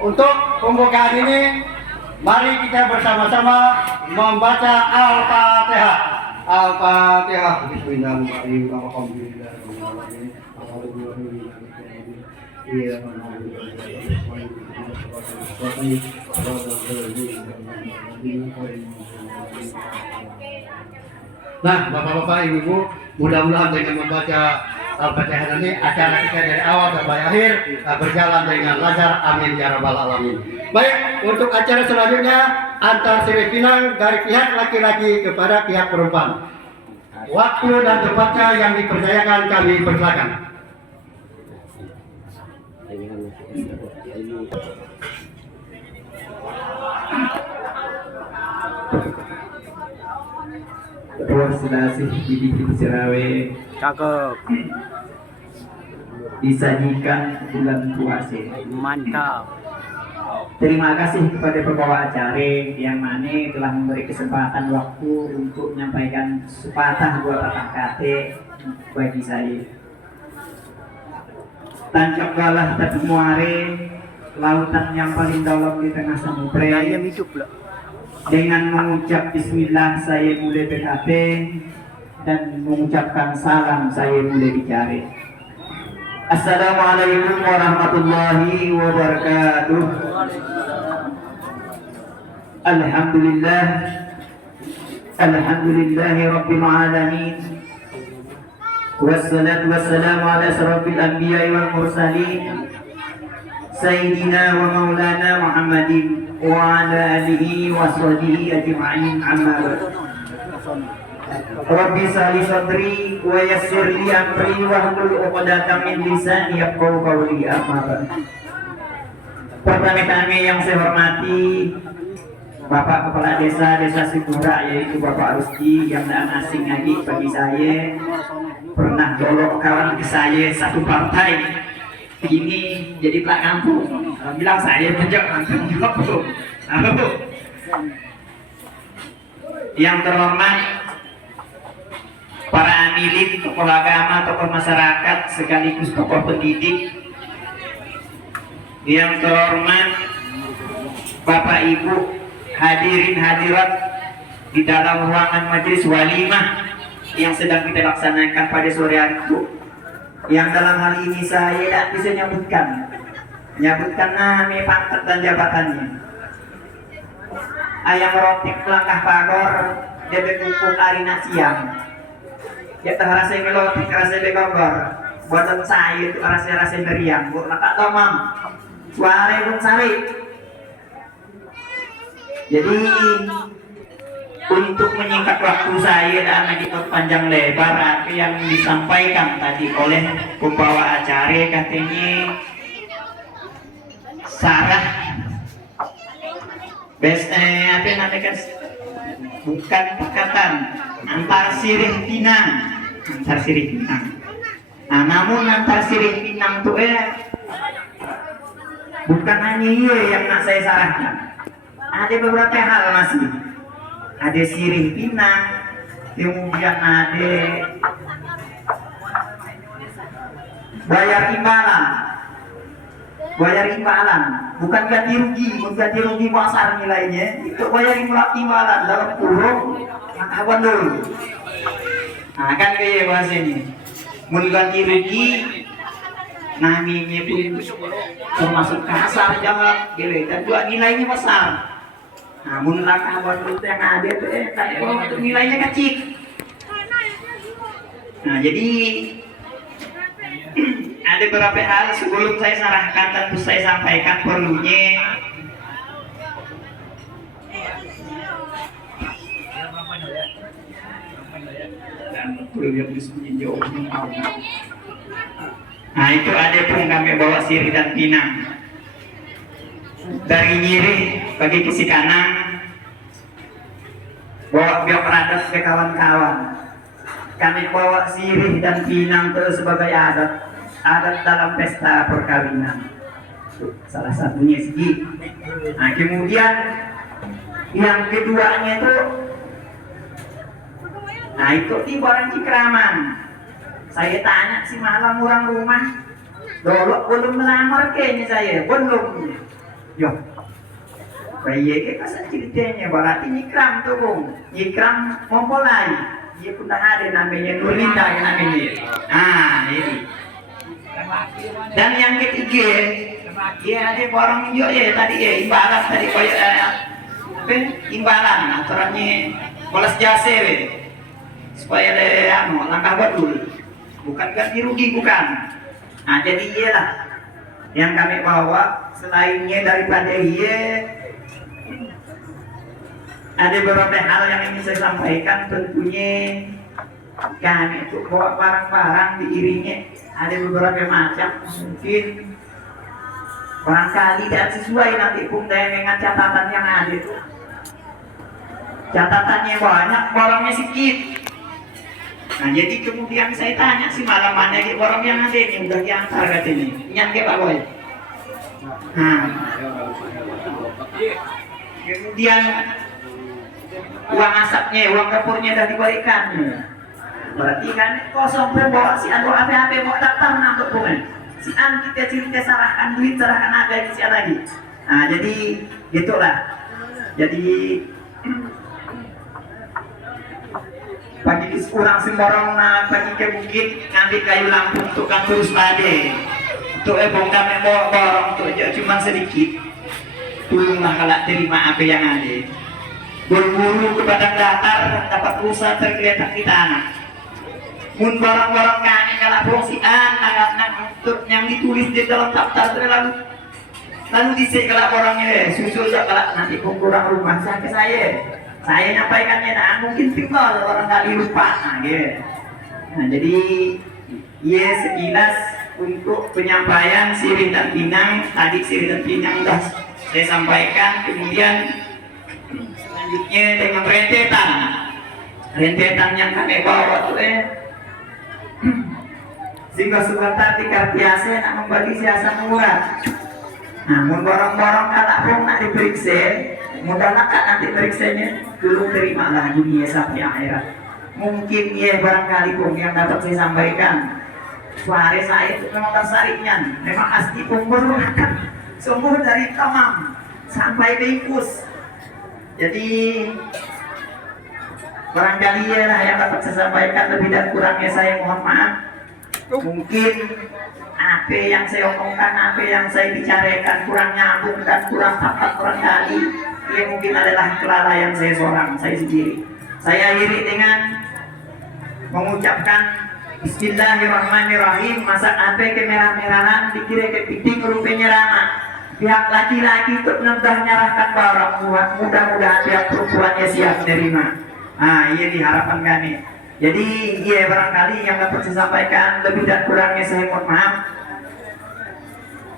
Untuk pembukaan ini, mari kita bersama-sama membaca Al-Fatihah. Al-Fatihah. Nah, Bapak-bapak, Ibu-ibu, mudah-mudahan dengan membaca Al-Fatihah ini acara kita dari awal sampai akhir berjalan dengan lancar. Amin ya rabbal alamin. Baik, untuk acara selanjutnya antar sirih pinang dari pihak laki-laki kepada pihak perempuan. Waktu dan tempatnya yang dipercayakan kami persilakan. Persilasi bibit sirawe Cakep, disajikan bulan puasa. mantap. Terima kasih kepada pembawa acara yang mana telah memberi kesempatan waktu untuk menyampaikan sepatah dua patah kata bagi saya. Tancap galah tapi muare, lautan yang paling dalam di tengah samudra. Ayam hidup lah. Dengan mengucap bismillah saya mulai PKP dan mengucapkan salam saya mulai bicara. Assalamualaikum warahmatullahi wabarakatuh. Alhamdulillah, alhamdulillahi rabbil alamin. Wassalatu wassalamu ala asrofil anbiya wal mursalin Sayyidina wa maulana Muhammadin wa ala alihi wa sahbihi ajma'in, amma ba'd. Rabbi sahli sadri wa yassir li amri wahlul 'uqdatam min lisani yafqahu qawli, amma ba'd. Pertama-tama yang saya hormati Bapak Kepala Desa Sigura, yaitu Bapak Rusdi, yang tidak asing lagi bagi saya, pernah dolok kawan ke saya satu partai ini jadi pelak kampung. Bilang saya penjak kampung juga. Yang terhormat para amilin, tokoh agama, tokoh masyarakat, sekaligus tokoh pendidik. Yang terhormat Bapak Ibu hadirin hadirat di dalam ruangan majelis walimah yang sedang kita laksanakan pada sore hari itu. Yang dalam hal ini saya tidak bisa menyebutkan nama, pangkat dan jabatannya. Ayam rotik langkah pagor, dia berkumpul arina siang. Ya tak rasa melotik, rasa begogor. Buatan saya itu rasa meriang. Bu nak tomam, suara pun sari. Jadi untuk menyingkat waktu saya dan kita panjang lebar, apa yang disampaikan tadi oleh pembawa acara katanya sarah apa namanya, bukan perkataan antar sirih pinang, nah namun antar sirih pinang tuh bukan hanya iya yang nak saya sarahkan, ada beberapa hal masih. Ada sirih pinang, kemudian ada bayar imbalan, bukan ganti rugi pasar nilainya, itu bayar imbalan dalam kurung makawan dulu. Nah kan kayak bahasa ini, mau ganti rugi, namanya pun termasuk kasar jangan, dan juga nilainya besar. Namun langkah buat itu yang ada itu kayak untuk nilainya kecil. Nah jadi ada beberapa hal sebelum saya sarahkan tentu saya sampaikan perlunya. Nah itu ada pun kami bawa sirih dan pinang. Dari nyirih bagi kisi kanan, bawa biok radat ke kawan-kawan. Kami bawa sirih dan pinang itu sebagai adat dalam pesta perkawinan. Salah satunya segi. Nah kemudian yang keduanya itu, nah itu di barang Cikraman. Saya tanya si malam orang rumah, dolok belum melamar kayaknya saya, belum. Yo, kayak ke kasar ceritanya berarti nyikram tuh bung, nyikram mempelai. Dia pun dah ada namanya Nurlinda yang namanya. Ini. Dan yang ketiga, dia ada orang juga ya tadi ya imbalan tadi kayak apa? Imbalan aturannya balas jasa supaya ada langkah betul, bukan ganti rugi bukan. Nah jadi iyalah yang kami bawa selainnya daripada ada beberapa hal yang ingin saya sampaikan. Tentunya kami itu bawa barang-barang diiringi ada beberapa macam, mungkin barangkali tidak sesuai nanti pun dengan catatan yang ada itu. Catatannya banyak, barangnya sedikit. Nah jadi kemudian saya tanya si malamannya ke orang yang ada ini udah diantar katanya, yang ke Pak Boy. Nah, kemudian uang asapnya, uang dapurnya udah diberikan. Berarti kan kosong pun bawa si An bawa HP bawa daftar untuk pun. Si An kita cerita serahkan duit serahkan apa yang si An lagi. Nah jadi gitulah. Jadi bagi kurang sembarang bagi ke bukit ngambil kayu lampu tukang terus pade untuk bongkar bawa barang untuk cuma sedikit tolonglah kalau terima apa yang ada berburu ke padang datar dapat usaha tergeletak di tanah mun barang-barang kami kalau fungsian untuk yang ditulis di dalam daftar lalu disek kalau orangnya susul kalau nanti kurang rumah saya nyampaikannya, nah mungkin tinggal orang kali lupa, gitu. Nah jadi, ya sekilas untuk penyampaian Sirih dan Pinang, tadi Sirih dan Pinang sudah saya sampaikan, kemudian selanjutnya dengan rentetan yang kami bawa tuh sehingga sebentar dikartiase nak membagi siasa murah. Namun borong-borong kalau pun nak diperiksa, mudah nak nanti periksanya dulu terimalah dunia sampai akhirat. Mungkin ya barangkali pun yang dapat saya sampaikan suara saya itu memang dasarnya memang asli pemberontakan sungguh dari tamam sampai bengkus. Jadi barangkali ya lah yang dapat saya sampaikan, lebih dan kurangnya saya mohon maaf. Mungkin apa yang saya omongkan, apa yang saya bicarakan kurang nyambung dan kurang tepat barangkali ya mungkin adalah kelalaian saya seorang, saya sendiri. Saya akhiri dengan mengucapkan Bismillahirrahmanirrahim. Masak apa kemerah-merahan dikira kepiting rupanya rama. Pihak laki-laki itu mudah nyarahkan barang, mudah-mudahan pihak perempuannya siap menerima. Iya diharapkan kami. Jadi iya barangkali yang dapat saya sampaikan, lebih dan kurangnya saya mohon maaf.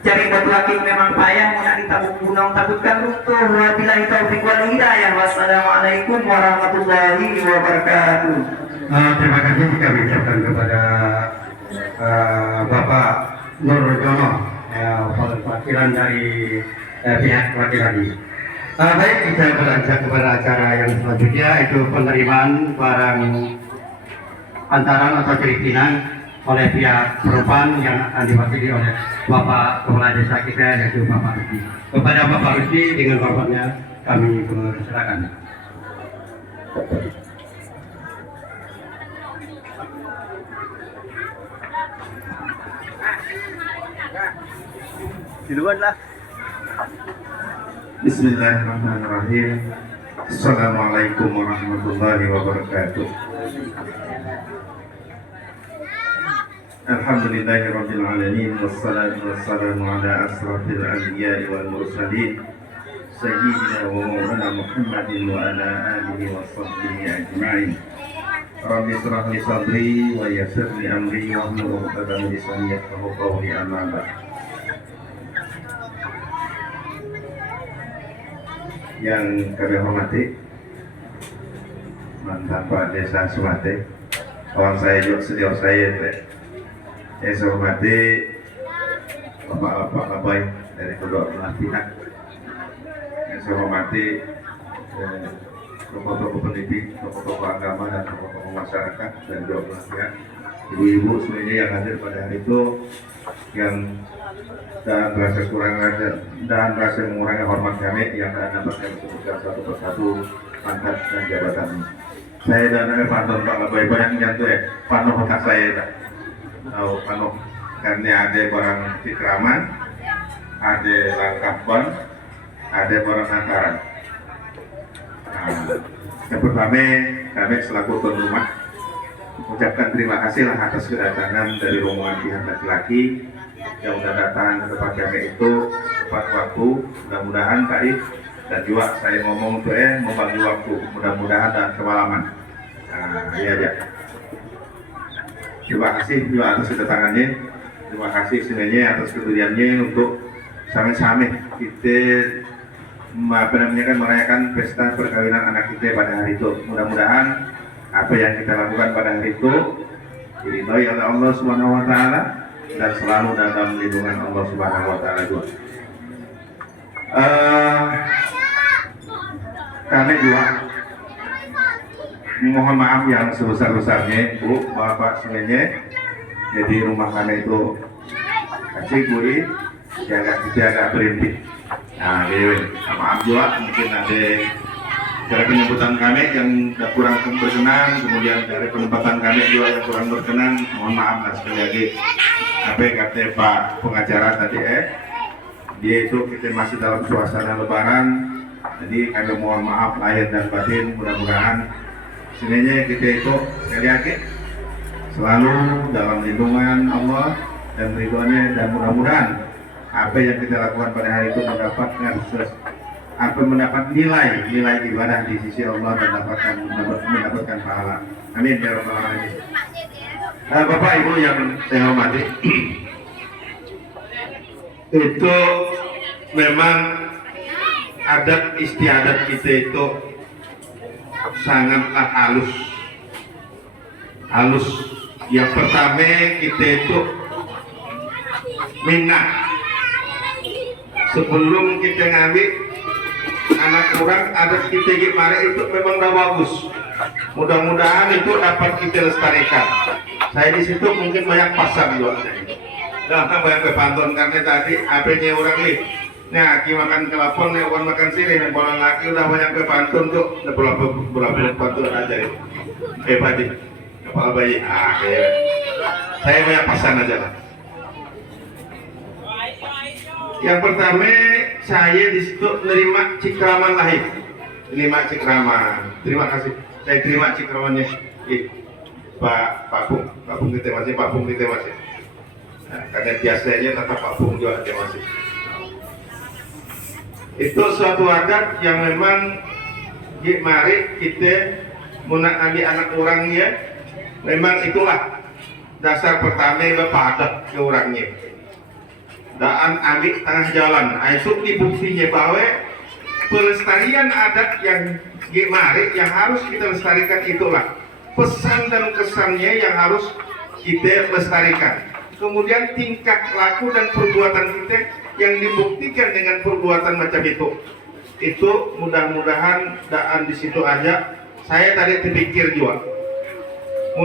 Cari batu akik memang payah, mau ditabuk gunung takutkan runtuh. Wabillahi taufiq wal hidayah. Wassalamualaikum warahmatullahi wabarakatuh. Terima kasih kami ucapkan kepada Bapak Nur Jono, perwakilan dari pihak laki-laki. Baik, kita beranjak kepada acara yang selanjutnya, itu penerimaan barang antaran atau ceripinan oleh pihak perempuan yang akan diwakili oleh Bapak Kepala Desa kita, yaitu Bapak Rusdi. Kepada Bapak Rusdi dengan hormatnya kami persilakan. Duluan lah. Bismillahirrahmanirrahim. Assalamualaikum warahmatullahi wabarakatuh. Alhamdulillahirabbil alamin wassalatu wassalamu ala asrafil anbiya'i wal mursalin sayyidina wa maulana Muhammadin wa ala alihi wa sahbihi ajma'in. Rabbi shrah li sadri wa yassir li amri wahlul 'uqdatam min lisani yafqahu qawli, amma ba'd. Yang kami hormati mantan Pak Desa Sumate, kawan saya juga senior saya, saya hormati Bapak Abai dari kedua belah pihak, saya hormati tokoh-tokoh pendidik, tokoh-tokoh agama dan tokoh-tokoh masyarakat dari kedua belah pihak, ibu-ibu semuanya yang hadir pada hari itu, yang dan rasa kurang ajar dan rasa mengurangi hormat kami yang dapat kami sebutkan satu persatu pangkat dan jabatan. Saya dan pantun Pak lebih banyak nyantu panuh otak saya dah. Tahu panuh karena ada barang cikraman, ada langkah ban, ada barang hantaran. Nah, yang pertama kami selaku tuan rumah ucapkan terima kasih lah atas kedatangan dari rombongan pihak laki-laki yang sudah datang ke tempat kami itu tepat waktu. Mudah-mudahan tadi dan juga saya ngomong tuh membagi waktu, mudah-mudahan dan kemalaman. Nah, iya aja. Terima kasih juga atas kedatangannya. Terima kasih sebenarnya atas kepeduliannya untuk sama-sama kita merayakan pesta perkawinan anak kita pada hari itu. Mudah-mudahan apa yang kita lakukan pada hari itu diridhoi oleh Allah Subhanahu wa taala dan selalu dalam lindungan Allah Subhanahu wa taala juga. Kami juga mohon maaf yang sebesar-besarnya Bu, Bapak semuanya. Jadi rumah kami itu kecil buri, agak berintik. Nah, jadi maaf juga mungkin ada dari penyebutan kami yang kurang berkenan, kemudian dari penempatan kami juga yang kurang berkenan, mohon maaf lah sekali lagi. Apa yang kata Pak pengacara tadi dia itu kita masih dalam suasana lebaran, jadi kami mohon maaf lahir dan batin. Mudah-mudahan sebenarnya kita itu sekali lagi selalu dalam lindungan Allah dan ridhonya, dan mudah-mudahan apa yang kita lakukan pada hari itu mendapat nilai ibadah di sisi Allah dan mendapatkan pahala. Amin ya rabbal alamin. Bapak Ibu yang saya hormati, itu memang adat istiadat kita itu sangatlah halus. Yang pertama kita itu minat sebelum kita ngambil anak orang adat kita gimana itu memang udah bagus. Mudah-mudahan itu dapat kita lestarikan. Saya di situ mungkin banyak pasang juga. Dah banyak kepantun karena tadi apanya orang nih. Nah, aki makan kelapon, nih orang makan sini, nih orang laki udah banyak kepantun tuh. Udah berapa pantun aja itu. Padi, kepala bayi. Saya banyak pasang aja lah. Yang pertama saya di situ menerima cikraman lahir, terima kasih. Saya terima cikramannya, Pak Pung kita masih. Nah, karena biasanya tetap Pak Pung juga dia masih. Itu suatu adat yang memang mari kita menangani anak orangnya, memang itulah dasar pertama bapak adat ke orangnya. Dan ambil tengah jalan, itu dibuktinya bahwa pelestarian adat yang mari yang harus kita lestarikan itulah pesan dan kesannya yang harus kita lestarikan. Kemudian tingkah laku dan perbuatan kita yang dibuktikan dengan perbuatan macam itu mudah-mudahan daan di situ aja. Saya tadi terpikir juga,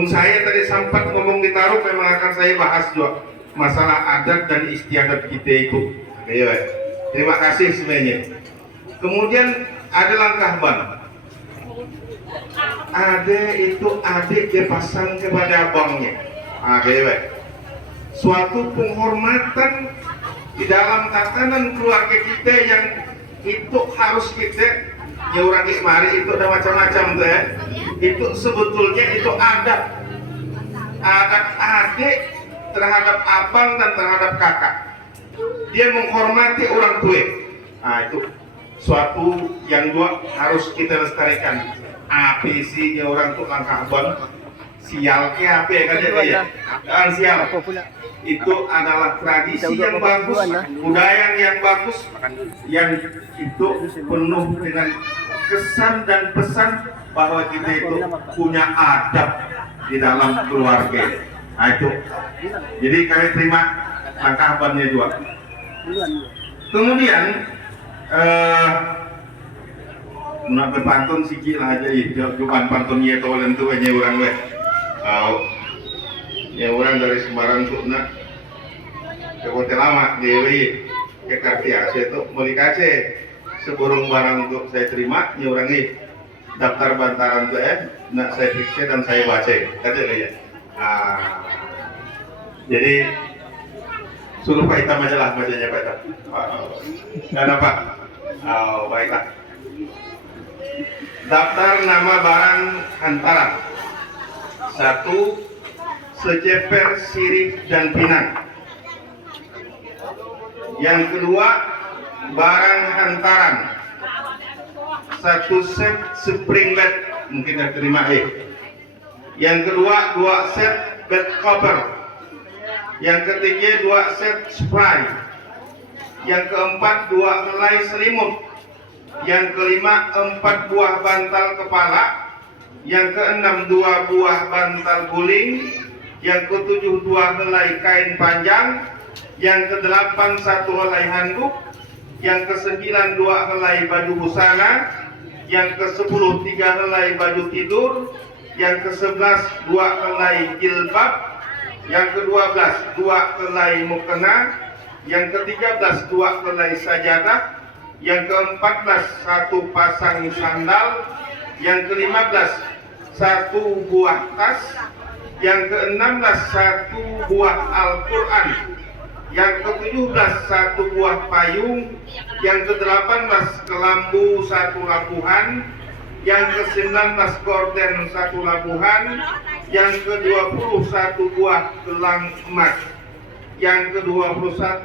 saya tadi sempat ngomong ditaruh, memang akan saya bahas juga masalah adat dan istiadat kita itu. Terima kasih semuanya. Kemudian ada langkah ban. Ada itu adik dia pasang kepada abangnya. Suatu penghormatan di dalam tatanan keluarga kita yang itu harus kita ya orang mari itu ada macam-macam tuh ya. Itu sebetulnya itu adat adik terhadap abang dan terhadap kakak. Dia menghormati orang tua. Nah itu suatu yang juga harus kita lestarikan. Apa sih orang tuh langkah abang? Sialnya apa ya kan ya? Jangan sial. Itu adalah tradisi yang bagus, budaya yang bagus, yang itu penuh dengan kesan dan pesan bahwa kita itu punya adab di dalam keluarga. Nah itu, jadi kami terima langkah abannya juga. Kemudian, menapa pantun sikit lah aja, bukan pantunnya itu lentu aja orang we. Ya orang dari Semarang tuh nak ke Kota Lama Dewi ke Kartiase itu mau dikasih seburung barang untuk saya terima ya orang ini daftar bantaran tuh nak saya periksa dan saya baca kata ya. Jadi suruh Pak Itam aja lah bacanya Pak Itam. Dan apa? Baiklah. Daftar nama barang hantaran. 1. Seceper, sirih, dan pinang. Yang kedua, barang hantaran. 1 set spring bed, mungkin nggak terima Yang kedua, 2 set bed cover. Yang ketiga, 2 set spray. Yang keempat, 2 helai selimut. Yang kelima, 4 buah bantal kepala. Yang keenam, 2 buah bantal guling. Yang ketujuh, 2 helai kain panjang. Yang kedelapan, 1 helai handuk. Yang kesembilan, 2 helai baju busana. Yang ke-10, 3 helai baju tidur. Yang ke-11, 2 helai jilbab. Yang ke-12, 2 helai mukena. Yang ke-13, 2 helai sajadah. Yang ke-14, 1 pasang sandal. Yang ke-15, 1 buah tas. Yang ke-16, 1 buah Al-Quran. Yang ke-17, 1 buah payung. Yang ke-18, kelambu 1 labuhan. Yang ke-19, gorden 1 labuhan. Yang ke-20, 1 buah gelang emas. Yang ke-21,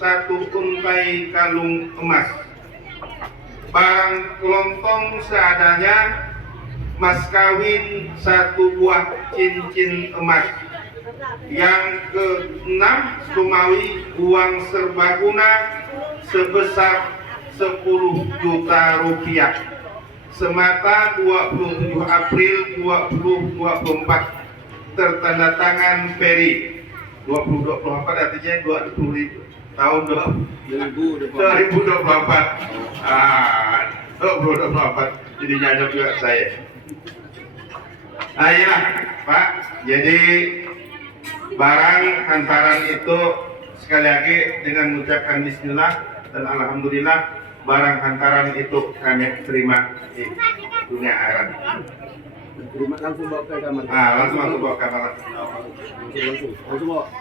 1 untai kalung emas. Barang kelontong seadanya. Mas kawin 1 buah cincin emas. Yang ke-6, Sumawi uang serbaguna sebesar 10 juta rupiah. Semata 27 April 2024. Tertanda tangan Peri. 2024 artinya 20 tahun 2024. 2024. Jadi nyadap juga saya. Iya Pak, jadi barang hantaran itu sekali lagi dengan mengucapkan bismillah dan alhamdulillah barang hantaran itu kami terima di dunia akhirat. Terima langsung bawa ke kamar. Langsung bawa ke kamar. Langsung bawa.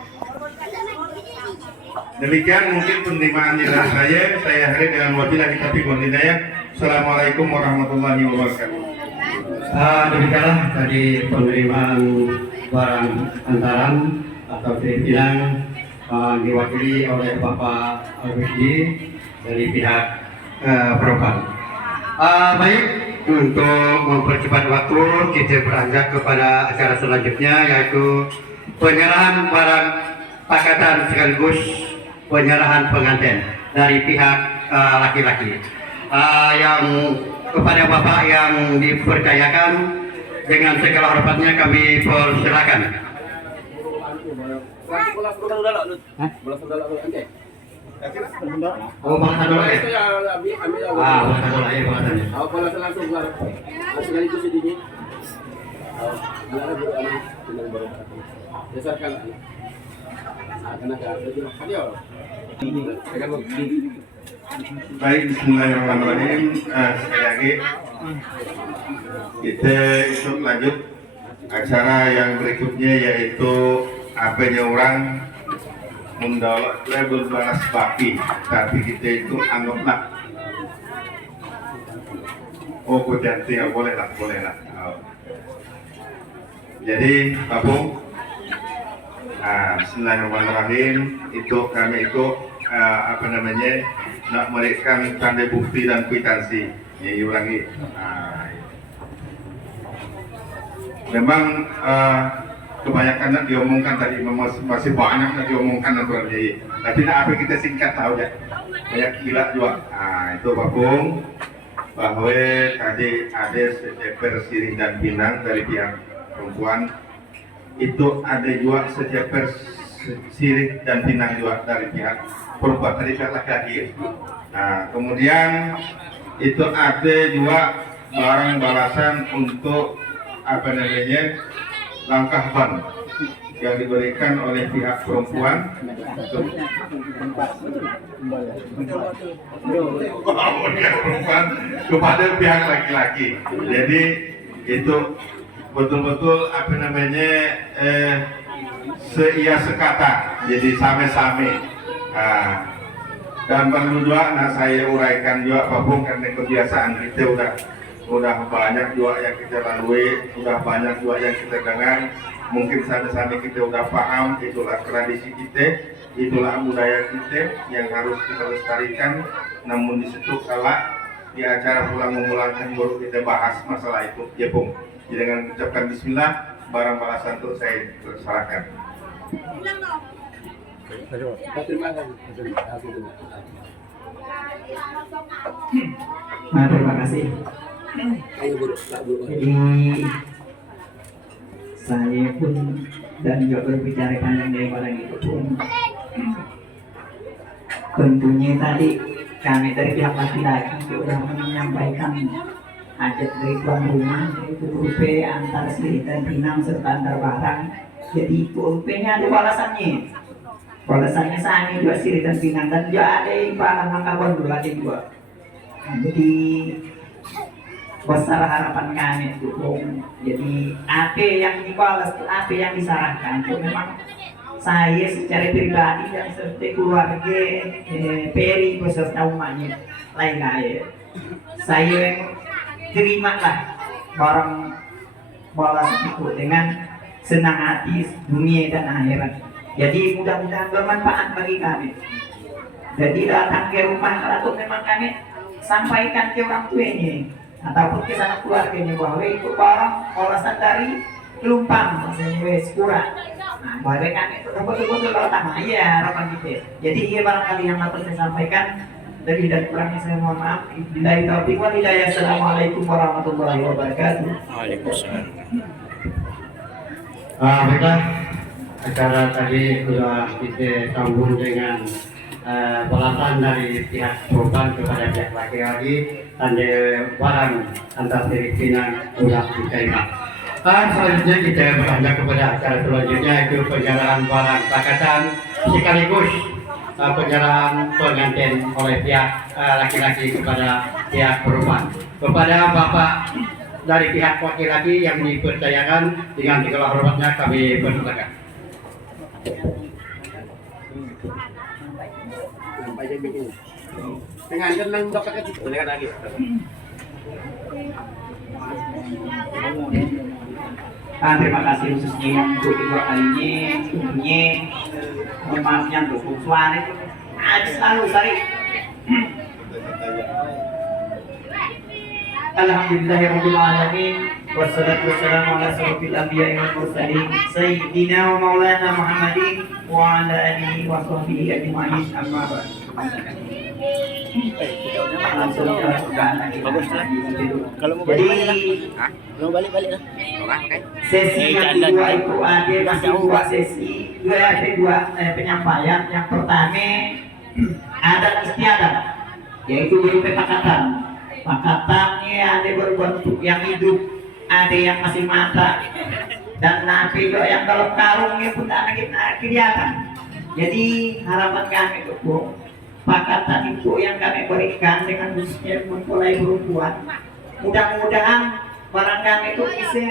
Demikian mungkin penerimaan dari saya akhiri dengan wabillahi taufiq wal hidayah. Assalamualaikum warahmatullahi wabarakatuh. Demikianlah tadi penerimaan barang hantaran atau pinang diwakili oleh Bapak Al-Bidi dari pihak Propam. Baik, untuk mempercepat waktu kita beranjak kepada acara selanjutnya, yaitu penyerahan barang pakatan sekaligus penyerahan pengantin dari pihak laki-laki. Yang kepada Bapak yang dipercayakan, dengan segala hormatnya kami persilakan. Oh, bahasa dulu ya? Bahasa dulu ya, bahasanya. Langsung dari itu sedihnya. Dasarkan. Baik, bismillahirrahmanirrahim. Sekali lagi kita ikut lanjut acara yang berikutnya, yaitu apanya orang mendapat label balas baki, tapi kita itu anggaplah ganti, boleh lah. Jadi Pak Pung, bismillahirrahmanirrahim, itu kami itu nak memberikan tanda bukti dan kwitansi ya ulangi. Memang kebanyakan nak diomongkan tadi, masih banyak nak diomongkan nanti, tapi nak apa kita singkat tahu ya, banyak gila juga. Itu Pak Pung, bahwa tadi ada seceper sirih dan pinang dari pihak perempuan, itu ada juga seceper sirih dan pinang juga dari pihak perempuan, dari pihak laki-laki. Kemudian itu ada juga barang balasan untuk langkah ban yang diberikan oleh pihak perempuan kepada pihak laki-laki. Jadi itu betul-betul apa namanya seia sekata, jadi same-same. Dan perlu juga, saya uraikan juga Pak Bung, karena kebiasaan kita udah banyak juga yang kita lalui, udah banyak juga yang kita dengar. Mungkin sama-sama kita udah paham, itulah tradisi kita, itulah budaya kita yang harus kita lestarikan. Namun di situ kala di acara pulang-memulangkan baru kita bahas masalah itu, ya Bung. Jadi dengan mengucapkan Bismillah, barang balasan untuk saya serahkan. Terima kasih. Nah, terima kasih. Ayo guru, Jadi saya pun dan juga berbicara panjang dari orang itu pun tentunya tadi kami dari pihak laki-laki sudah menyampaikan hajat dari tuan rumah, yaitu berupa antar siri dan pinang serta antar barang. Jadi UMP-nya ada balasannya. Balasannya sani dua siri dan pinang, dan juga ada imbalan angkawan dua ada dua. Nah, jadi besar harapan kami itu, jadi apa yang dibalas, apa yang disarankan itu memang saya secara pribadi dan serta keluarga Peri beserta umatnya lain-lain, saya terima lah barang balas itu dengan senang hati dunia dan akhirat. Jadi mudah-mudahan bermanfaat bagi kami. Jadi datang ke rumah kalau memang kami sampaikan ke orang tuanya ataupun ke sana keluarganya bahwa itu barang olasan dari Lumpang, maksudnya wes kurang. Nah, bahwa kami itu betul-betul kalau tak ya harapan kita. Jadi ia barangkali yang dapat saya sampaikan. Dari dan kurangnya saya mohon maaf. Billahi taufiq wal hidayah. Assalamualaikum warahmatullahi wabarakatuh. Waalaikumsalam. Baiklah, acara tadi sudah kita sambung dengan balasan dari pihak korban kepada pihak laki-laki, tanda barang antar siri pinang sudah diterima. Selanjutnya kita beranjak kepada acara selanjutnya, yaitu penyerahan barang pakatan sekaligus penyerahan pengantin oleh pihak laki-laki kepada pihak perempuan. Kepada Bapak dari pihak laki-laki yang dipercayakan dengan segala hormatnya kami persilakan. Sampai jam ini. Pengantin nang dokter ke situ, boleh lagi. Terima kasih khususnya yang untuk kedua kalinya, tentunya mohon maafnya untuk suara itu habis lalu sari. Alhamdulillahirabbil alamin wassalatu wassalamu ala asyrofil anbiya'i wal mursalin sayyidina wa maulana Muhammadin wa ala alihi wa sahbihi ajma'in, amma ba'd. Langsung ke Kalau mau jadi mau balik lah. sesi yang kedua itu ada masih dua sesi, dua penyampaian. Yang pertama adat istiadat, yaitu berupa pakatan. Pakatannya ada berbentuk yang hidup, ada yang masih mata, dan napi yang dalam karungnya pun tak kelihatan. Jadi harapan kami itu pakatan itu yang kami berikan dengan khususnya mempelai perempuan, mudah-mudahan barang kami itu bisa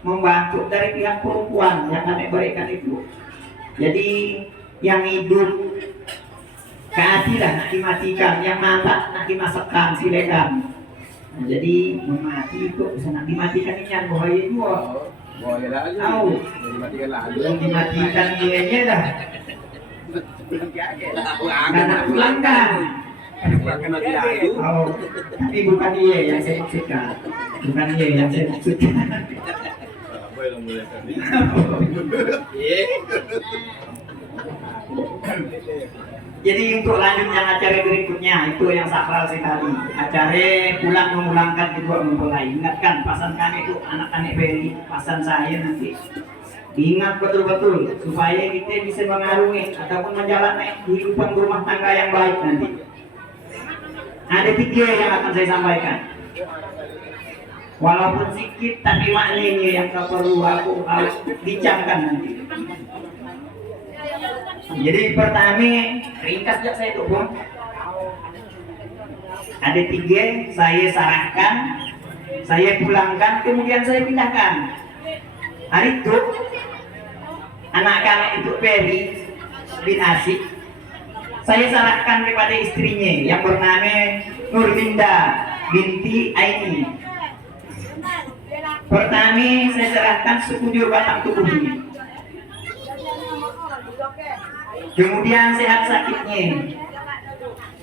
membantu dari pihak perempuan yang kami berikan itu. Jadi yang hidup keadilan nak dimatikan, yang mata nak dimasakkan silekan. Nah, jadi memati itu bisa nak dimatikan ini yang bahaya juga. Boleh lah aja. Tahu? Dimatikan lah. Yang dimatikan dia dah. Karena pulangkan. Pulangkan nanti lagi. Oh, tapi bukan dia yang saya maksudkan. Bukan dia yang saya maksudkan. Jadi untuk lanjutnya acara berikutnya itu yang sakral sekali. Acara pulang memulangkan kedua mempelai. Ingatkan pasan kami itu anak-anak Beri, pasan saya nanti. Ingat betul-betul supaya kita bisa mengarungi ataupun menjalani kehidupan rumah tangga yang baik nanti. Ada 3 yang akan saya sampaikan. walaupun sedikit tapi maknanya yang kau perlu aku bincangkan nanti. Jadi pertama ringkas jak saya tuh Bung. Ada 3 saya sarahkan, saya pulangkan, kemudian saya pindahkan. Hari itu anak-anak itu Ferry bin Asik saya sarahkan kepada istrinya yang bernama Nurlinda binti Aini. Pertama saya serahkan sekujur batang tubuhnya, kemudian sehat sakitnya,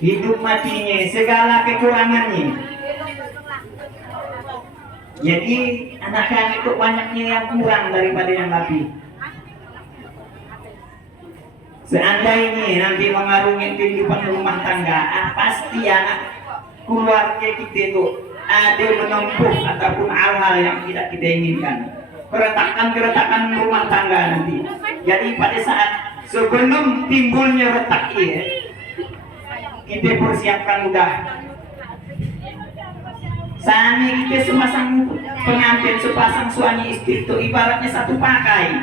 hidup matinya, segala kekurangannya. Jadi anak-anak itu banyaknya yang kurang daripada yang lebih. Seandainya nanti mengarungi kehidupan rumah tangga, pasti anak keluarga kita itu ada menempuh ataupun hal-hal yang tidak kita inginkan. Keretakan-keretakan rumah tangga nanti. Jadi pada saat sebelum timbulnya retak ini, kita persiapkan udah. Saat kita sepasang pengantin, sepasang suami istri itu ibaratnya satu pakai.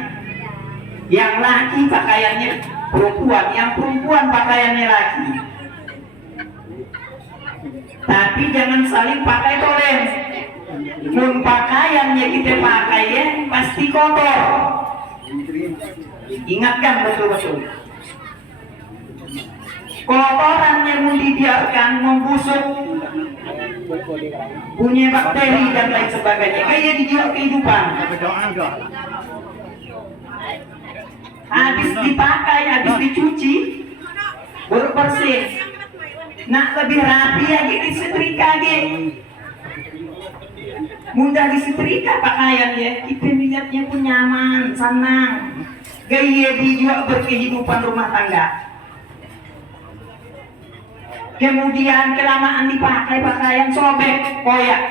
Yang laki pakaiannya perempuan, yang perempuan pakaiannya laki. Tapi jangan saling pakai tolen. Mun pakaiannya kita pakai ya pasti kotor. Ingatkan betul-betul. Kotorannya mun dibiarkan membusuk, punya bakteri dan lain sebagainya. Kayak dijual kehidupan. Habis dipakai, habis dicuci, baru bersih. Nak lebih rapi lagi disetrika lagi. Mudah disetrika pakaiannya, kita lihatnya pun nyaman, senang. Gaya dijual berkehidupan rumah tangga. Kemudian kelamaan dipakai pakaian sobek, koyak.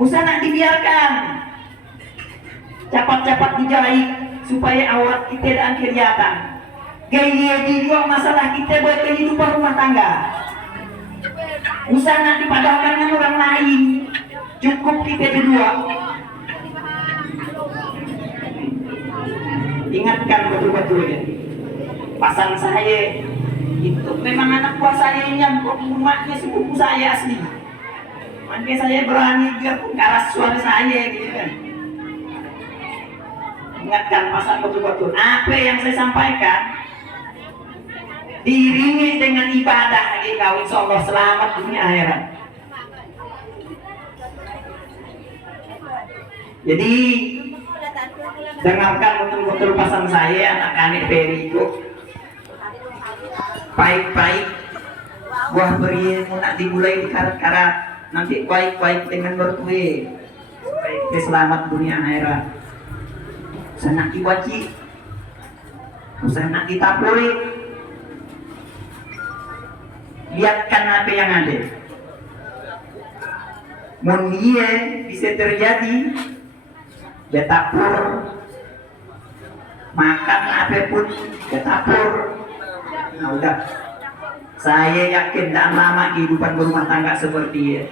Usah nak dibiarkan. Cepat-cepat dijahit supaya aurat kita tidak kelihatan. Gaya juga masalah kita buat kehidupan rumah tangga. Usah nak dipadahkan dengan orang lain. Cukup kita berdua. Ingatkan betul-betul ya. Pasan saya itu memang anak buah saya yang rumahnya sepupu saya asli. Makanya saya berani biarpun keras suara saya gitu kan. Ingatkan pasan betul-betul. Apa yang saya sampaikan diiringi dengan ibadah lagi kau insya Allah selamat dunia akhirat. Jadi dengarkan betul-betul pasan saya anak-anak Ferry itu baik-baik. Buah beri nak dimulai dikarat-karat, nanti baik-baik dengan bertue supaya kita selamat dunia akhirat. Usah nak diwaji, usah nak ditapuri. Lihatkan apa yang ada. Mun dia bisa terjadi, dia tapur, makan apapun, dia tapur. Nah udah, saya yakin tak lama kehidupan berumah tangga seperti ini.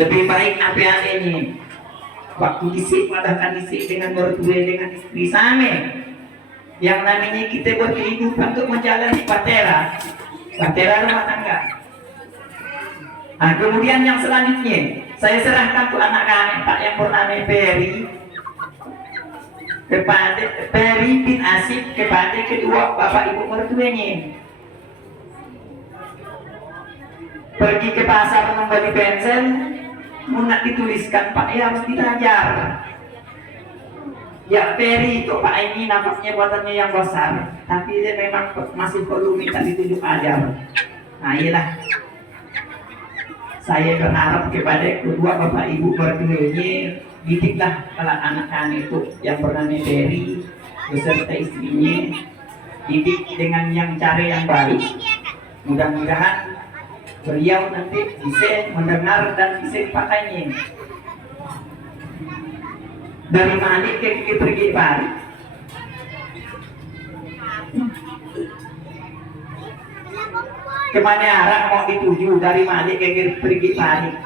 Lebih baik apa yang ada ini. Waktu disik, padahkan disik dengan mertua, dengan istri sama. Yang namanya kita buat kehidupan untuk menjalani batera rumah tangga. Nah, kemudian yang selanjutnya, saya serahkan ke anak-anak Pak yang bernama Ferry kepada Ferry bin Asik kepada kedua bapak ibu mertuanya. Pergi ke pasar membeli pensil, nak dituliskan Pak ya harus diajar. Ya Ferry itu Pak ini nampaknya buatannya yang besar, tapi dia memang masih perlu minta ditunjuk ajar. Nah iyalah, saya berharap kepada kedua bapak ibu mertuanya, didiklah kalau anak-anak itu yang bernama Ferry beserta istrinya, didik dengan yang cara yang baik. Mudah-mudahan beliau nanti bisa mendengar dan bisa dipakainya. Dari Malik ke pergi Bali. Kemana arah mau dituju dari Malik ke pergi Bali?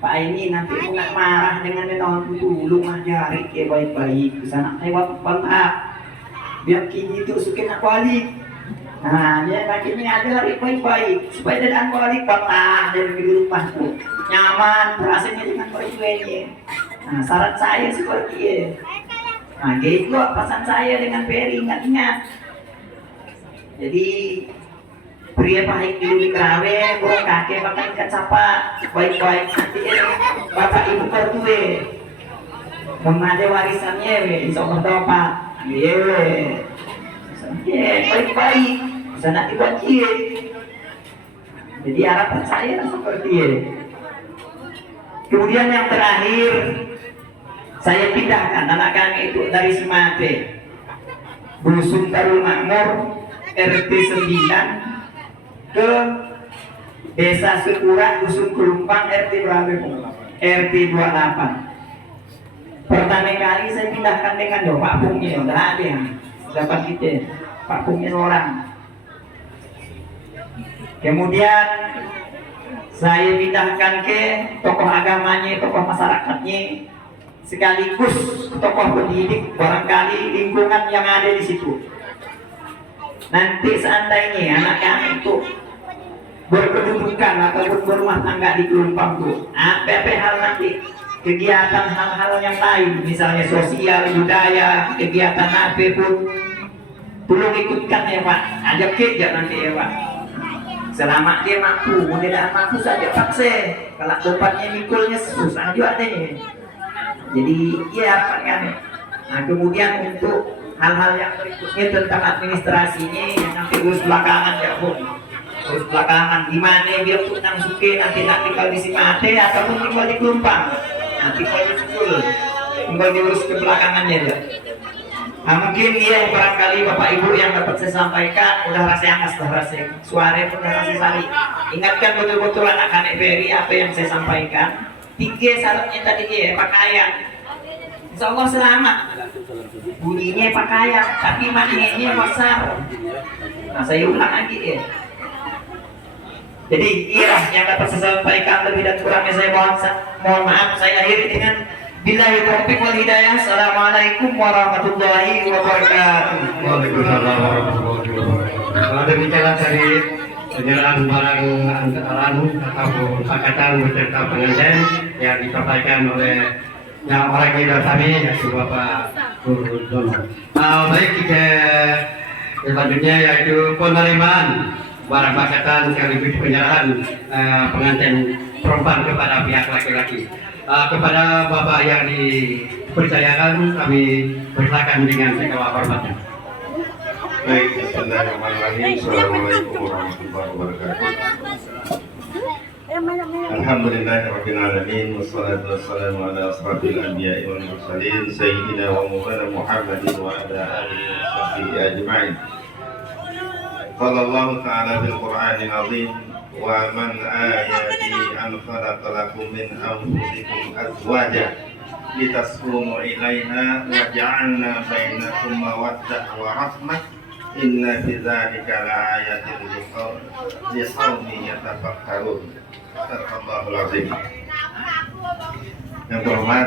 Pak ini nanti aku nggak marah dengan menonton dulu ngajari ya baik-baik. Sana lewat kontak. Biar kini itu suka nak balik. Nah, dia lagi ngajari baik-baik supaya dia dan balik kontak dari rumah tuh nyaman, rasanya dengan baik-baiknya. Nah, saran saya seperti itu. Nah, gitu pesan saya dengan Peri, ingat-ingat. Jadi pria baik dulu di kerawe, burung kakek makan ikan sapa, baik-baik nanti bapak ibu pertue. Kemana warisannya, insya Allah dapat. Baik-baik, bisa nanti buat Jadi harapan saya seperti itu. Kemudian yang terakhir, saya pindahkan anak kami itu dari Simate, Dusun Darul Makmur, RT 9 ke Desa Sekura, Dusun Kelumpang, RT berapa? RT 28. Pertama kali saya pindahkan dengan Pak Pungnya, udah ada yang dapat kita, Pak Pungnya orang. Kemudian saya pindahkan ke tokoh agamanya, tokoh masyarakatnya, sekaligus tokoh pendidik, barangkali lingkungan yang ada di situ. Nanti seandainya anak kami itu berkedudukan ataupun berumah tangga di Kelumpang tuh, apa hal nanti kegiatan hal-hal yang lain, misalnya sosial, budaya, kegiatan apa pun, tolong ikutkan ya Pak, ajak kerja nanti ya Pak. Selama dia mampu, tidak mampu saja paksa. Kalau tempatnya mikulnya susah juga deh. Jadi ya Pak kan. Nah kemudian untuk hal-hal yang berikutnya tentang administrasinya yang nanti urus belakangan ya Bung. Urus belakangan di mana dia pun yang suka nanti tinggal di Simate ataupun tinggal di Kelumpang. Nanti tinggal di Sukul, tinggal diurus ke belakangannya ya. Nah, mungkin dia barangkali Bapak Ibu yang dapat saya sampaikan udah rasa angas, udah rasa suara pun udah rasa sari. Ingatkan betul-betul anak-anak Peri apa yang saya sampaikan. 3 syaratnya tadi ya, pakaian. Insya Allah selamat. Bunyinya pakaian, tapi maknanya besar. Nah, saya ulang lagi ya. Jadi iya yang dapat saya sampaikan, lebih dan kurangnya saya mohon maaf. Saya akhiri dengan billahi taufiq wal hidayah. Assalamualaikum warahmatullahi wabarakatuh. Waalaikumsalam warahmatullahi wabarakatuh. Kalau demikianlah dari penyerahan barang anu atau angkatan beserta pengantin yang disampaikan oleh yang orang leader kami yaitu Bapak Guru Dono. Baik kita selanjutnya yaitu penerimaan barang pakatan sekaligus penyerahan pengantin perempuan kepada pihak laki-laki. Kepada Bapak yang dipercayakan kami persilakan dengan segala hormatnya. Baik, bismillahirrahmanirrahim. Assalamualaikum warahmatullahi wabarakatuh. Alhamdulillahirabbil alamin wassalatu wassalamu ala asrofil anbiya'i wal mursalin sayyidina wa maulana Muhammadin wa ala alihi wa sahbihi ajma'in. Qala Allah ta'ala fil Qur'anil azim wa man ayati an khalaqa lakum min anfusikum azwaja litaskunu ilaiha wa ja'alna bainakum mawaddah wa rahmah inna fi dzalika laayatin liqaumin yatafakkarun. Sadaqallahul azim. Yang terhormat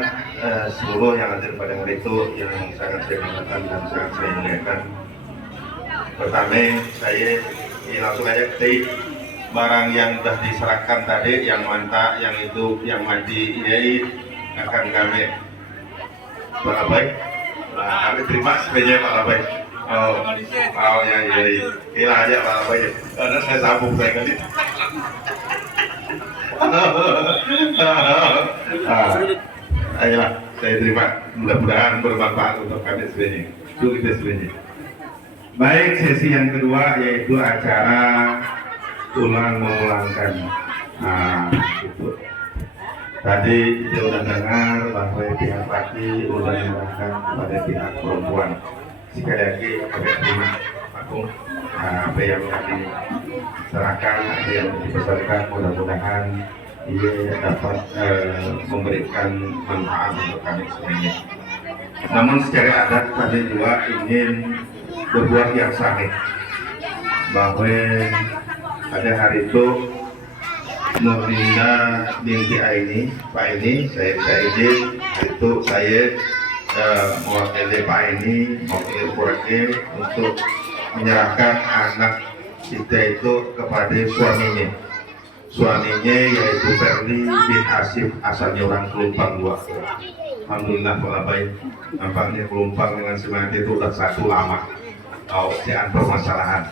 seluruh yang hadir pada hari itu yang sangat saya banggakan dan sangat saya muliakan. Pertama saya langsung aja ke barang yang sudah diserahkan tadi, yang mantap, yang itu, yang mandi ini akan kami Pak Labai. Nah, kami terima sebenarnya Pak Labai. Oh ya, hilang aja Pak Labai. Karena saya sambung saya kali. Ayolah, saya terima. Mudah-mudahan bermanfaat untuk kami sebenarnya. Itu kita sebenarnya. Baik, sesi yang kedua yaitu acara ulang memulangkan. Nah, itu. Tadi kita sudah dengar bahwa pihak laki sudah menyerahkan kepada pihak perempuan. Sekali lagi kami terima aku apa yang kami serahkan, apa yang dipesankan, mudah-mudahan ia dapat memberikan manfaat untuk kami semuanya. Namun secara adat kami juga ingin berbuat yang sahih, bahwa pada hari itu Nurlinda binti Aini, Pak Aini, saya izin itu saya mewakili Pak Aini, mewakili keluarga untuk menyerahkan anak kita itu kepada suaminya. Suaminya yaitu Ferdi bin Asif, asalnya orang Kelumpang 2. Alhamdulillah pola baik. Nampaknya Kelumpang dengan Semati itu udah satu lama. Oh, jangan permasalahan.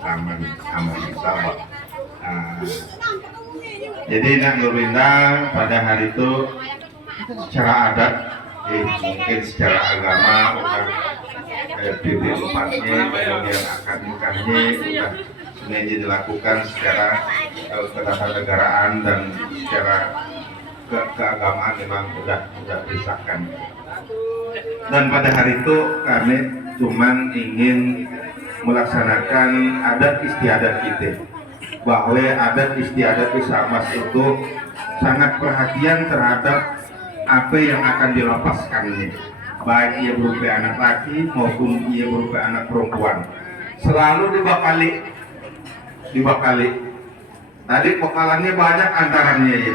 Aman, sabar. Jadi Nak Nurlinda pada hari itu secara adat, mungkin secara agama udah bibir empatnya, kemudian akad nikahnya sudah semuanya dilakukan secara ketatanegaraan dan secara keagamaan memang sudah disahkan. Dan pada hari itu kami cuman ingin melaksanakan adat istiadat kita, bahwa adat istiadat Islam itu sangat perhatian terhadap apa yang akan dilepaskannya, baik ia berupa anak laki maupun ia berupa anak perempuan, selalu dibakali. Tadi bakalannya banyak antaranya ya,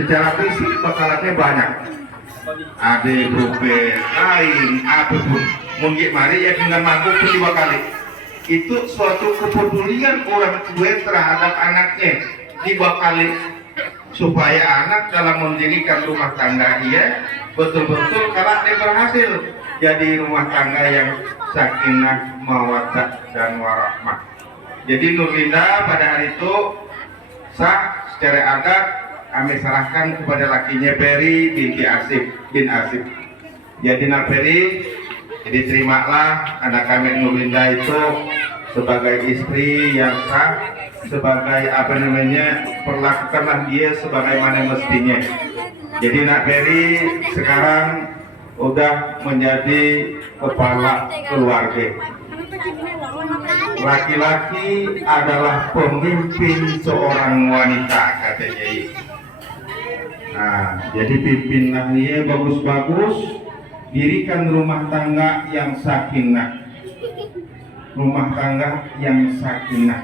secara fisik bakalannya banyak, ada berupa kain apapun, mungkin mari ya dengan mampu pun dibakali. Itu suatu kepedulian orang tua terhadap anaknya, dibakali supaya anak dalam mendirikan rumah tangga ia betul-betul kalau dia berhasil jadi rumah tangga yang sakinah, mawaddah dan warahmah. Jadi Nurlinda pada hari itu sah secara adat kami serahkan kepada lakinya Peri binti Asif bin Asif. Jadi Nak Peri, jadi terimalah anak kami Nurlinda itu sebagai istri yang sah, sebagai perlakukanlah dia sebagaimana mestinya. Jadi Nak Peri sekarang udah menjadi kepala keluarga. Laki-laki adalah pemimpin seorang wanita, katanya. Nah, jadi pimpinlah dia bagus-bagus, dirikan rumah tangga yang sakinah. Rumah tangga yang sakinah.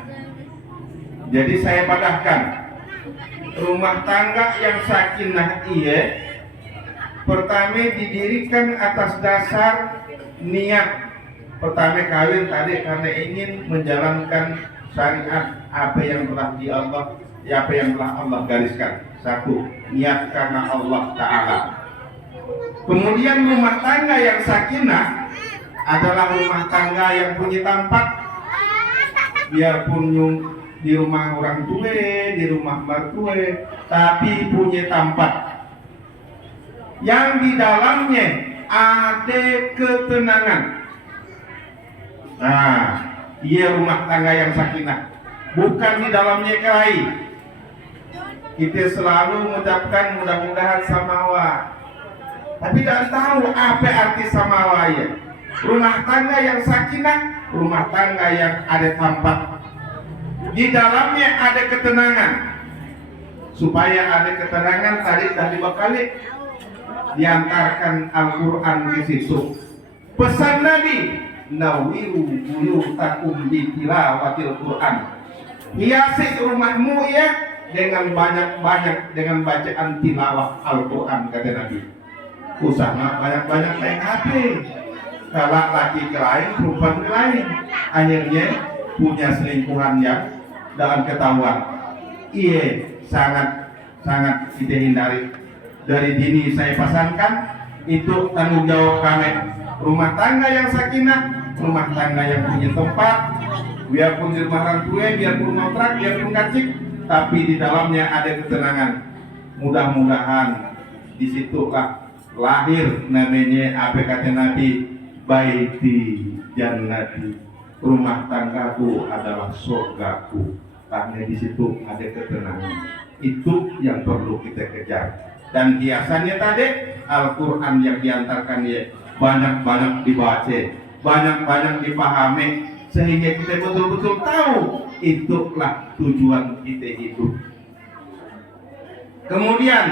Jadi saya padahkan rumah tangga yang sakinah pertama didirikan atas dasar niat. Pertama kawin tadi karena ingin menjalankan syariat apa yang telah apa yang telah Allah gariskan. Satu, niat karena Allah Ta'ala. Kemudian rumah tangga yang sakinah adalah rumah tangga yang punya tempat, biarpun di rumah orang tua, di rumah mertua, tapi punya tempat yang di dalamnya ada ketenangan. Nah, iya rumah tangga yang sakinah, bukan di dalamnya kelahi. Kita selalu mengucapkan mudah-mudahan samawa, tapi tidak tahu apa arti samawa ya. Rumah tangga yang sakinah, rumah tangga yang ada tempat, di dalamnya ada ketenangan. Supaya ada ketenangan tadi dah dibekali, diantarkan Al-Quran di situ. Pesan Nabi, nawiru buyutakum bi tilawatil Quran. Hiasi rumahmu ya dengan banyak-banyak dengan bacaan tilawah Al-Quran, kata Nabi. Usaha banyak-banyak main HP. Kalau laki lain, perempuan lain, akhirnya punya selingkuhan yang dengan ketahuan. Iya, sangat kita hindari. Dari dini saya pasankan, itu tanggung jawab kami. Rumah tangga yang sakinah, rumah tangga yang punya tempat, biarpun di rumah orang tua, biarpun ngontrak, biarpun kacik, tapi di dalamnya ada ketenangan. Mudah-mudahan disitulah lahir namanya apa kata Nabi, baiti jannati, rumah tanggaku adalah surgaku. Karena di situ ada ketenangan. Itu yang perlu kita kejar. Dan hiasannya tadi Al-Quran yang diantarkan ya banyak-banyak dibaca, banyak-banyak dipahami, sehingga kita betul-betul tahu itulah tujuan kita hidup. Kemudian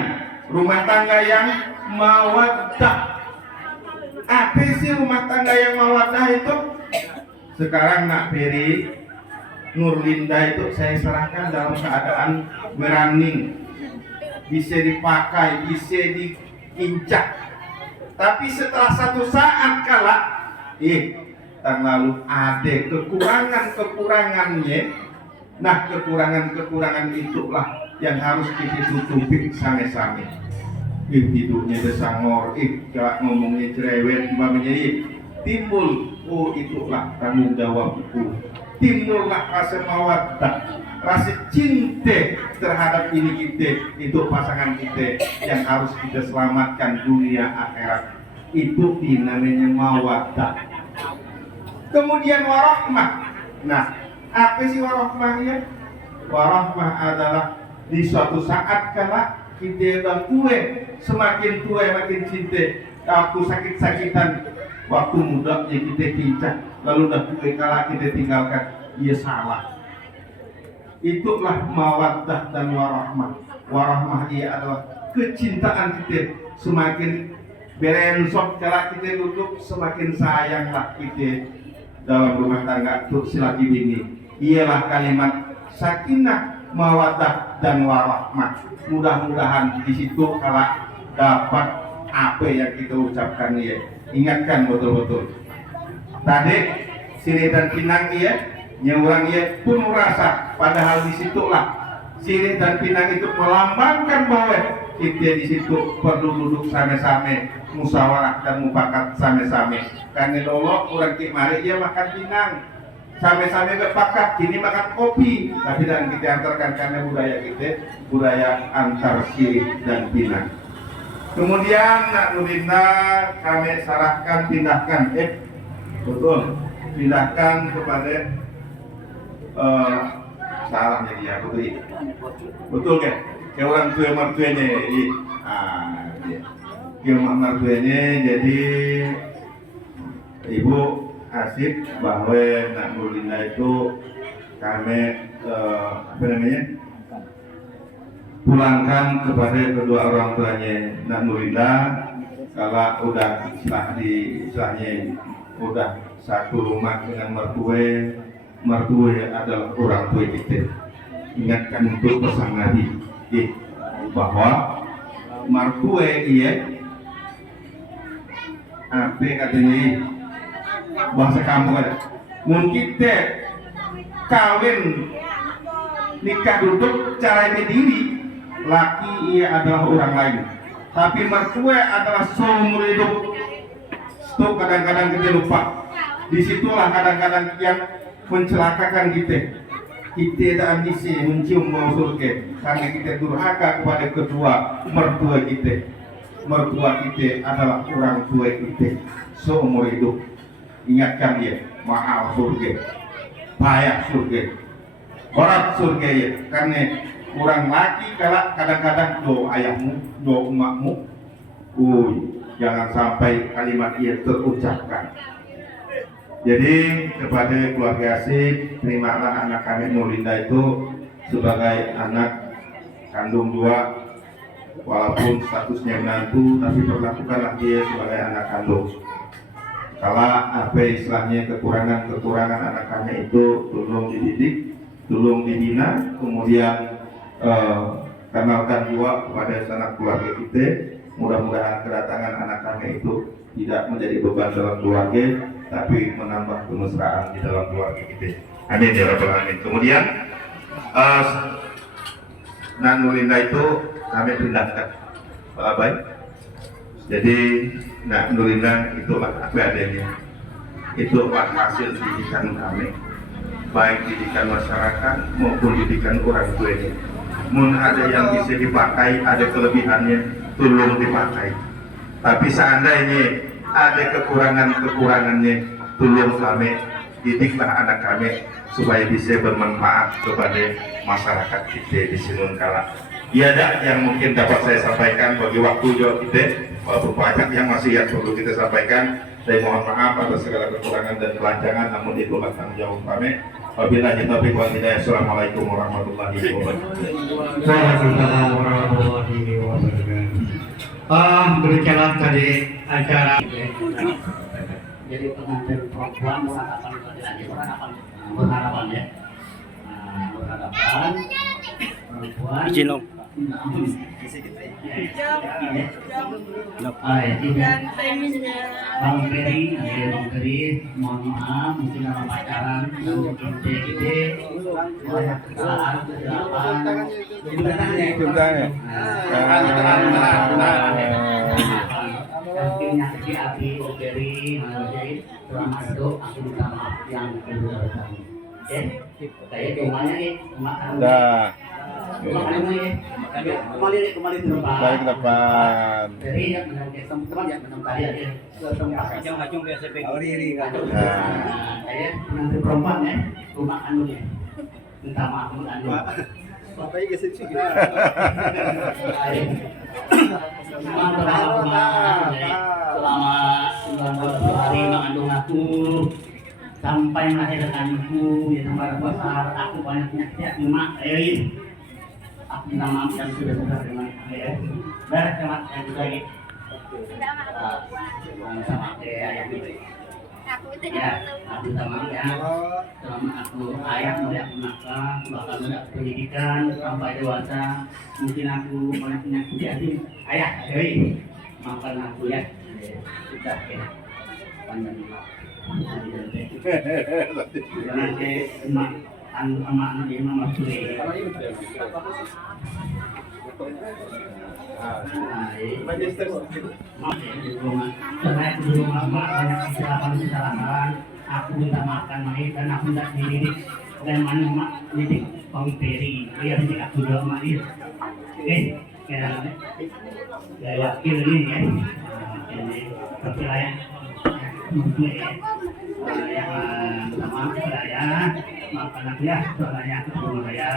rumah tangga yang mawaddah. Apa sih rumah tangga yang mawaddah itu? Sekarang Nak Peri Nurlinda itu saya serahkan dalam keadaan berani, bisa dipakai, bisa diinjak. Tapi setelah satu saat kala, tahun lalu ada kekurangannya. Nah, kekurangan itulah yang harus kita tutupi sama-sama. Hidupnya desangor, kalau ngomongnya cerewet, umpamanya timbul, oh itulah tanggung jawabku. Timbullah rasa mawaddah, rasa cinta terhadap ini kita, itu pasangan kita yang harus kita selamatkan dunia akhirat. Itu namanya mawaddah. Kemudian warahmah. Nah, apa sih warahmahnya? Warahmah adalah di suatu saat kala kita udah tua, semakin tua makin cinta. Waktu sakit-sakitan, waktu mudanya kita pincang, lalu udah tua kala kita tinggalkan, dia salah. Itulah mawaddah dan warahmah. Warahmah ia adalah kecintaan kita. Semakin berensok kala kita duduk, semakin sayanglah kita dalam rumah tangga untuk silaki bini. Ialah kalimat sakinah, mawaddah dan warahmah. Mudah-mudahan di situ kala dapat apa yang kita ucapkan ya. Ingatkan betul-betul. Tadi sirih dan pinang ya, nyurang ya pun merasa. Padahal di situlah sirih dan pinang itu melambangkan bahwa kita di situ perlu duduk sama-sama, musyawarah dan mufakat sama-sama. Karena dulu orang kemari dia makan pinang, sama-sama berpakat, kini makan kopi. Tapi dan kita antarkan karena budaya kita, budaya antar sirih dan pinang. Kemudian Nak Nurlinda kami sarahkan pindahkan, betul, pindahkan kepada salahnya dia, betul kan? Ke orang tua mertuanya, ke mertuanya. Jadi Ibu asik bahwa Nak Nurlinda itu kami pulangkan kepada kedua orang tuanya Nak Nurlinda. Kalau udah istilahnya udah satu rumah dengan mertua adalah orang tua kita. Ingatkan untuk pesan Nabi bahwa mertua apa katanya bahasa kampung ada. Mungkin kita kawin nikah duduk cara diri, laki ia adalah orang lain, tapi mertua adalah seumur hidup. Itu kadang-kadang kita lupa. Disitulah kadang-kadang yang mencelakakan kita. Kita tak ambisi mencium bau surga karena kita durhaka kepada kedua mertua kita. Mertua kita adalah orang tua kita seumur hidup. Ingatkan dia, mahal surga, payah surga, berat surga ya. Karena orang laki kadang-kadang do ayahmu, do emakmu, jangan sampai kalimat ia terucapkan. Jadi kepada keluarga asik, terimalah anak kami Nurlinda itu sebagai anak kandung dua, walaupun statusnya menantu, tapi perlakukanlah dia sebagai anak kandung. Kalau apa istilahnya kekurangan anak kami itu tolong dididik, tolong dibina, kemudian kenalkan juga kepada sanak keluarga kita. Mudah-mudahan kedatangan anak kami itu tidak menjadi beban dalam keluarga, tapi menambah kemesraan di dalam keluarga kita. Amin ya rabbal alamin. Kemudian Nak Nurlinda itu kami pindahkan Pak Abai. Jadi Nak Nurlinda itulah apa adanya. Itulah hasil didikan kami, baik didikan masyarakat maupun didikan orang tuanya. Mun ada yang bisa dipakai, ada kelebihannya, tolong dipakai. Tapi seandainya ada kekurangannya, tolong kami didiklah anak kami supaya bisa bermanfaat kepada masyarakat kita di Sinun Kala. Ya ada yang mungkin dapat saya sampaikan bagi waktu juga kita, walaupun banyak yang masih yang perlu kita sampaikan. Saya mohon maaf atas segala kekurangan dan kelancangan, namun itulah tanggung jawab kami. Wabillahi taufiq wal hidayah. Assalamualaikum warahmatullahi wabarakatuh. Waalaikumsalam warahmatullahi wabarakatuh. Berjalan tadi acara. Jadi pengantin perempuan berharapan ya. berhadapan perempuan. Izin om. Bang Ferry, Bang Ferry, mohon maaf mungkin dalam pacaran dan mungkin gede banyak kesalahan kesilapan. Mungkin nyakiti hati Bang Ferry, jadi selamat hidup aku minta maaf yang sebesar-besarnya. Oke, saya cumanya nih makan. Kembali ke depan. Balik ke depan. Jadi yang menang teman yang menang tadi ada Hacung biasa saya menantu perempuan ya, rumah anu ya. Minta maaf anu. Sampai ke sini. Selama 90 hari mengandung aku sampai melahirkanku ya sampai besar aku banyak penyakit emak aku minta maaf yang sudah besar dengan ayah beres sama yang juga ini sama ayah ya aku minta maaf ya selama aku ayah melihat maka bakal melihat pendidikan sampai dewasa mungkin aku banyak penyakit jadi ayah maafkan aku ya sudah ya panjang nanti emak di mama suri kesalahan aku minta maafkan Mai dan aku tidak dididik dan mana mak didik Bang Ferry dia didik aku juga Mai ya wakil ini ya ini percaya yang pertama saya maafkan aku ya soalnya aku belum saya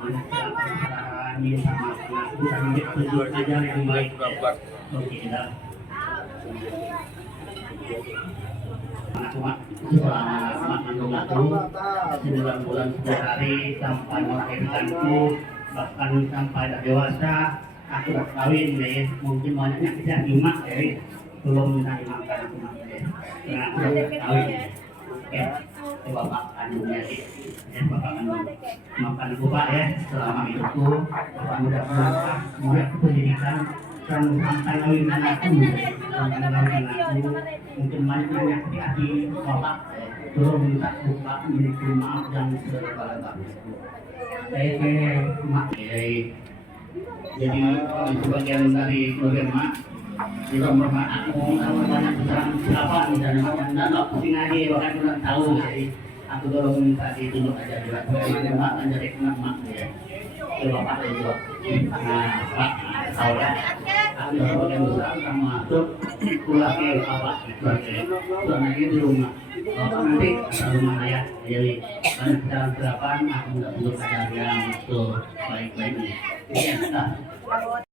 kesalahan ini sama aku bisa menjadi tujuan ajar yang baik oke dah aku mak selama mengandung aku 9 bulan 10 hari sampai melahirkanku bahkan sampai dah dewasa aku dah kawin deh mungkin banyaknya tidak cuma belum dimakan aku mak karena aku dah kawin bapak kandungnya bapak kandung makan aku pak ya selama hidupku bapak mudah pendidikan dan sampai kawinan aku sampai kawinan aku mungkin banyak hati bapak belum minta buka milik maaf yang sebagai mak jadi sebagian dari keluarga mak juga merupakan aku banyak kesalahan misalnya dan aku singaji bahkan kurang tahu jadi aku dorong minta ditunjuk aja juga bagaimana mak menjadi mak ya ke bapak juga karena pak tahu ya aku sebagian besar sama pulang ke bapak karena di rumah bapak nanti rumah ayah jadi banyak kesalahan aku nggak perlu ajar yang baik-baiknya ya